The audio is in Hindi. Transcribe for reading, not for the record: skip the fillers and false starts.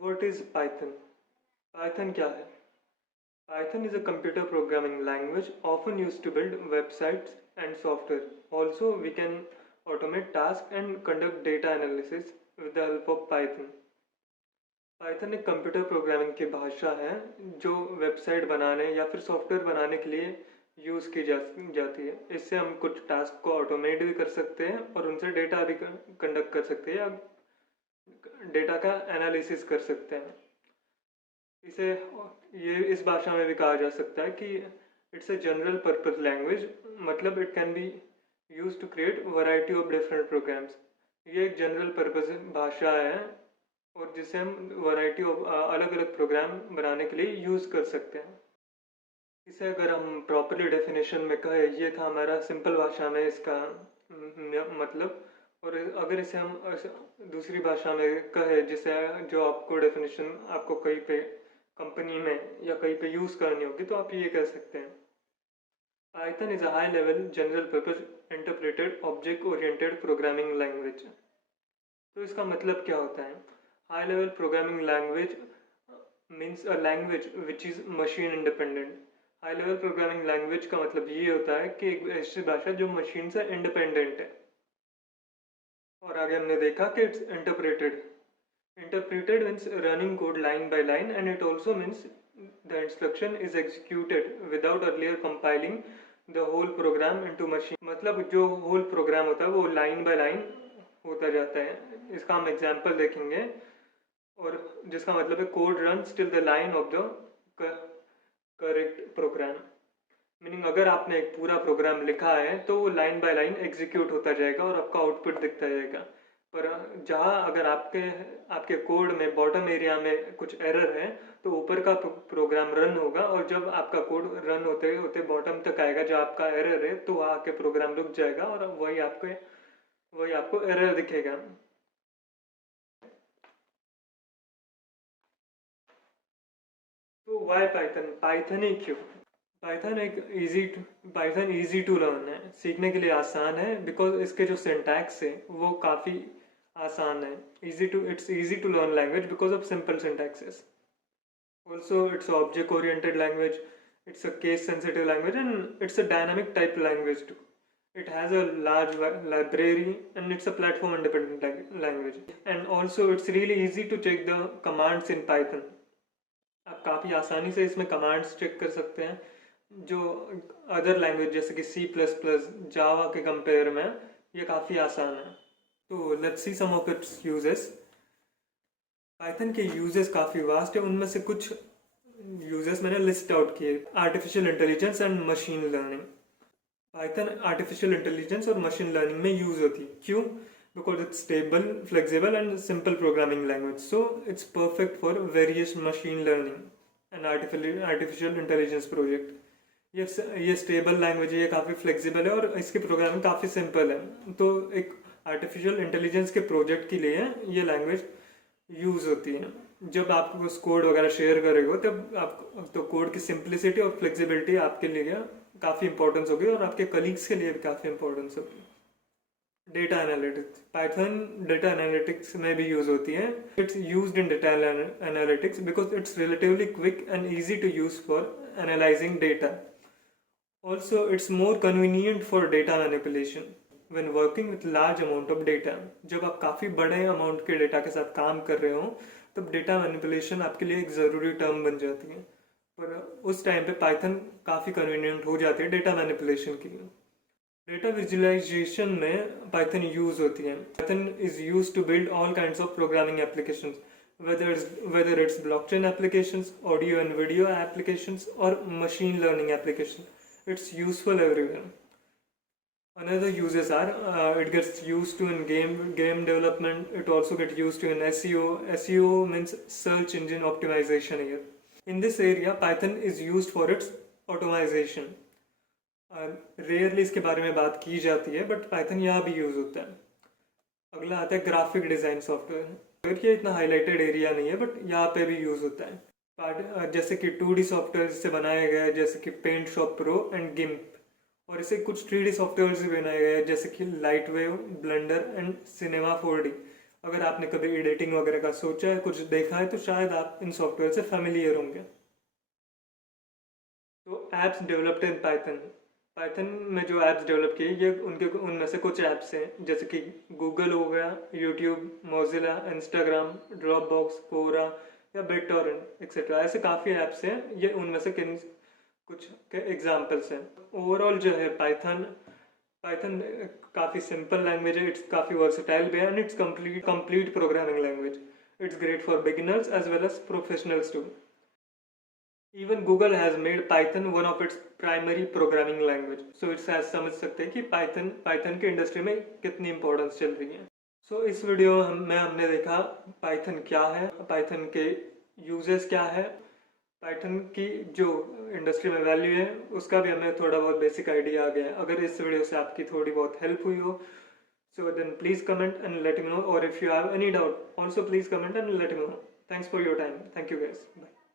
What is Python? Python क्या है? Python is a computer programming language often used to build websites and software. Also, we can automate tasks and conduct data analysis with the help of Python. Python एक कंप्यूटर प्रोग्रामिंग की भाषा है जो वेबसाइट बनाने या फिर सॉफ्टवेयर बनाने के लिए यूज़ की जाती है। इससे हम कुछ टास्क को ऑटोमेट भी कर सकते हैं और उनसे डेटा भी कंडक्ट कर सकते हैं या डेटा का एनालिसिस कर सकते हैं। इसे ये इस भाषा में भी कहा जा सकता है कि it's a general purpose language, मतलब it can be use to create variety of different programs. ये एक जनरल पर्पस भाषा है और जिसे हम वैरायटी ऑफ अलग अलग प्रोग्राम बनाने के लिए यूज़ कर सकते हैं। इसे अगर हम प्रॉपरली डेफिनेशन में कहें, ये था हमारा सिंपल भाषा में इसका मतलब। और अगर इसे हम दूसरी भाषा में कहें जिसे जो आपको डेफिनेशन आपको कहीं पे कंपनी में या कहीं पे यूज़ करनी होगी तो आप ये कह सकते हैं, Python is a high level general purpose interpreted object oriented programming language. तो इसका मतलब क्या होता है? High level programming language means a language which is machine independent. High level programming language का मतलब ये होता है कि एक ऐसी भाषा जो मशीन से इंडिपेंडेंट है। और आगे हमने देखा कि it's interpreted. Interpreted means running code line by line, and it also means the instruction is executed without earlier compiling the whole program into machine। मतलब जो whole program होता है वो line by line होता जाता है। इसका हम एग्जाम्पल देखेंगे और जिसका मतलब है code runs till the line of the correct program. Meaning अगर आपने एक पूरा प्रोग्राम लिखा है तो वो लाइन बाय लाइन एग्जीक्यूट होता जाएगा और आपका आउटपुट दिखता जाएगा। पर जहाँ अगर आपके आपके कोड में बॉटम एरिया में कुछ एरर है तो ऊपर का प्रोग्राम रन होगा, और जब आपका कोड रन होते होते बॉटम तक आएगा जो आपका एरर है तो वहाँ आके प्रोग्राम रुक जाएगा और वही आपको एरर दिखेगा। तो वाई पाइथन? पाइथन ही क्यों? पाइथन इजी टू लर्न है, सीखने के लिए आसान है बिकॉज इसके जो सिंटैक्स है वो काफ़ी आसान है। It's easy to learn language because of simple syntaxes. Also it's object oriented language, it's a case sensitive language and it's a dynamic type language too. It has a large library and it's a platform independent language. And also it's really easy to check the commands in Python. आप काफ़ी आसानी से इसमें कमांड्स चेक कर सकते हैं जो अदर लैंग्वेज जैसे कि सी प्लस प्लस जावा के कंपेयर में ये काफ़ी आसान है। तो let's see some of its uses. Python के यूजेस काफ़ी वास्ट है, उनमें से कुछ यूजेस मैंने लिस्ट आउट किए। Artificial intelligence and machine learning. Python artificial intelligence और मशीन लर्निंग में यूज होती है। क्यों? Because it's stable, flexible and simple programming language, so it's perfect for various machine learning and artificial intelligence project. ये स्टेबल लैंग्वेज है, ये काफ़ी फ्लेक्सिबल है और इसकी प्रोग्रामिंग काफ़ी सिंपल है। तो एक आर्टिफिशियल इंटेलिजेंस के प्रोजेक्ट के लिए ये लैंग्वेज यूज़ होती है। जब आप उस कोड वगैरह शेयर करेंगे तब आप तो कोड की सिंप्लिसिटी और फ्लेक्सिबिलिटी आपके लिए काफ़ी इंपॉर्टेंस होगी और आपके कलीग्स के लिए भी काफ़ी इंपॉर्टेंस होगी। Data analytics. Python data analytics में भी यूज़ होती है। It's used in data analytics because it's relatively quick and easy to use for analysing data. Also it's more convenient for data manipulation when working with large amount of data। जब आप काफ़ी बड़े अमाउंट के डेटा के साथ काम कर रहे हो तब डेटा मैनिपुलेशन आपके लिए एक ज़रूरी टर्म बन जाती है, पर उस टाइम पे पाइथन काफ़ी कन्वीनियंट हो जाती है डेटा मैनिपुलेशन के लिए। डेटा विजुअलाइजेशन में पाइथन यूज होती है। Python is use to build all kinds of programming applications, whether it's blockchain applications, audio and video applications or machine learning applications. It's useful everywhere. Another uses are it gets used to in game development. It also gets used to in SEO. SEO means search engine optimization here. In this area, Python is used for its automation. Rarely इसके बारे में बात की जाती है बट पाइथन यहाँ भी यूज होता है। अगला आता है ग्राफिक डिजाइन सॉफ्टवेयर। ये इतना हाईलाइटेड एरिया नहीं है बट यहाँ पे भी यूज होता है। जैसे कि 2D सॉफ्टवेयर से बनाए गए जैसे कि Paint Shop Pro and GIMP, और इसे कुछ 3D सॉफ्टवेयर भी बनाए गए जैसे कि light wave, blender and cinema 4D। अगर आपने कभी एडिटिंग वगैरह का सोचा है, कुछ देखा है, तो शायद आप इन सॉफ्टवेयर से फेमिलियर होंगे। तो apps developed in Python, Python में जो एप्स डेवलप किए ये उनके उनमें से कुछ ऐप्स हैं, जैसे कि गूगल हो गया, यूट्यूब, मोजिला, इंस्टाग्राम, ड्रॉपबॉक्स, कोरा या बिटटॉरेंट एक्सेट्रा। ऐसे काफ़ी ऐप्स हैं, ये उनमें से किन कुछ के एग्जाम्पल्स हैं। ओवरऑल जो है पाइथन पाइथन काफ़ी सिंपल लैंग्वेज है, इट्स काफ़ी वर्सटाइल भी है, and it's complete programming language. It's great for beginners as well as professionals too. Even Google has made Python one of its primary programming language. So it's as समझ सकते हैं कि पाइथन की इंडस्ट्री में कितनी इंपॉर्टेंस चल रही है। सो इस वीडियो में हमने देखा पाइथन क्या है, पाइथन के यूजेस क्या है, पाइथन की जो इंडस्ट्री में वैल्यू है उसका भी हमें थोड़ा बहुत बेसिक आइडिया आ गया है। अगर इस वीडियो से आपकी थोड़ी बहुत हेल्प हुई हो, so then please comment and let me know, or if you have any doubt also please comment and let me know. Thanks for your time. Thank you guys. Bye.